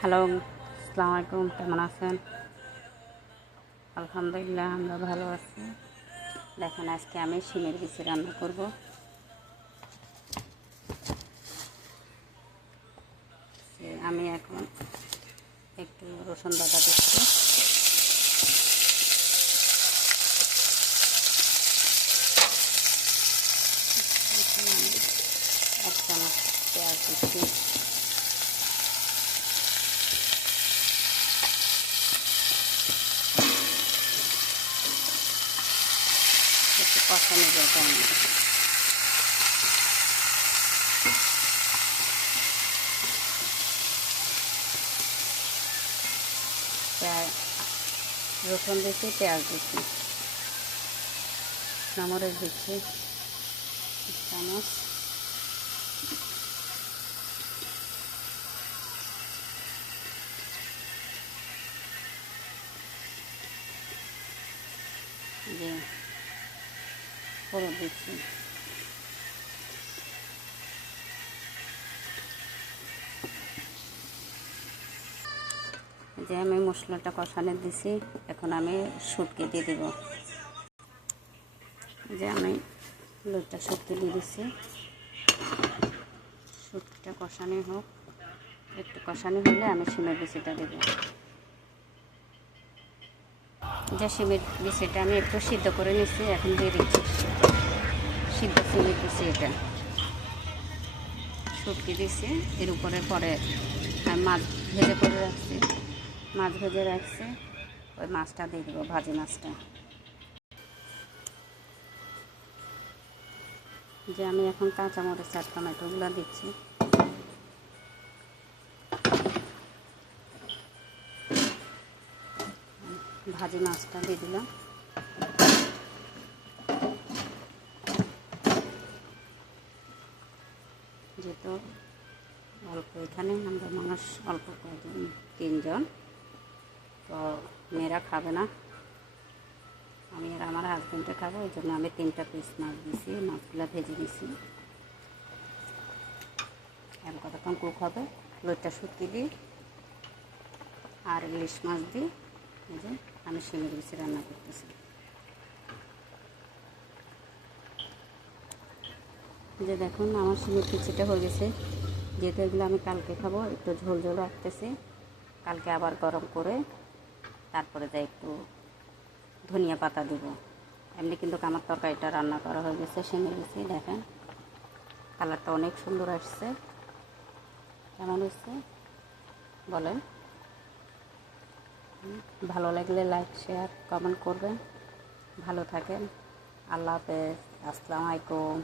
Hello, আসসালামু আলাইকুম। কেমন আছেন? আলহামদুলিল্লাহ, আমরা ভালো আছি। দেখেন, আজকে আমি শিমের বিচি রান্না করব। আমি এখন একটু রসুন বাটা দিচ্ছি, এক চামচ পেঁয়াজ দিচ্ছি, একটু কষানো যেতে রসুন দিচ্ছি, পেঁয়াজ দিচ্ছি, মরিচ দিচ্ছি এক চামচ, যে হলুদ দিচ্ছি, যে আমি মশলাটা কষানো দিছি। এখন আমি শুটকি দিয়ে দেব। যে আমি দুটা শুটকি দিয়ে দিচ্ছি। শুটকিটা কষানো হোক, একটু কষানো হলে আমি শিমের বিচিটা দেব। যে শিমের বিচিটা আমি একটু সিদ্ধ করে নিচ্ছি, এখন দিয়ে দিচ্ছি সিদ্ধ শিমের বিচি। এটা শুটকি দিচ্ছি, এর উপরে পরে আমি মাছ ভেজে রাখছি, ওই মাছটা দিয়ে দেবো, ভাজি মাছটা। যে আমি এখন কাঁচামরিচ আর টমেটোগুলো দিচ্ছি। ভাজি মাছটা দিয়ে দিলাম। যেহেতু অল্প, এখানে আমরা মানুষ অল্প কয়েকজন, 3 জন, তো মেয়েরা খাবে না, আমি আর আমার হাজব্যান্ডে খাবো। ওই জন্য আমি 3টা পিস মাছ দিয়েছি, মাছগুলো ভেজে দিয়েছি। এখন কতক্ষণ কুক হবে, লইট্টা শুটকি দিই আর ইলিশ মাছ দিই। এই যে আমি শিমের বিচি রান্না করতেছি। যে দেখুন, আমার শিমের বিচিটা হয়ে গেছে। যেহেতু এগুলো আমি কালকে খাবো, একটু ঝোল ঝোল রাখতেছি। কালকে আবার গরম করে তারপরে যাই একটু ধনিয়া পাতা দিব। এমনি কিন্তু আমার তরকারিটা রান্না করা হয়ে গেছে শিমের বিচি। দেখেন, কালারটা অনেক সুন্দর আসছে। কেমন হচ্ছে বলেন? ভালো লাগলে লাইক, শেয়ার, কমেন্ট করবেন। ভালো থাকেন। আল্লাহ হাফেজ। আসসালামু আলাইকুম।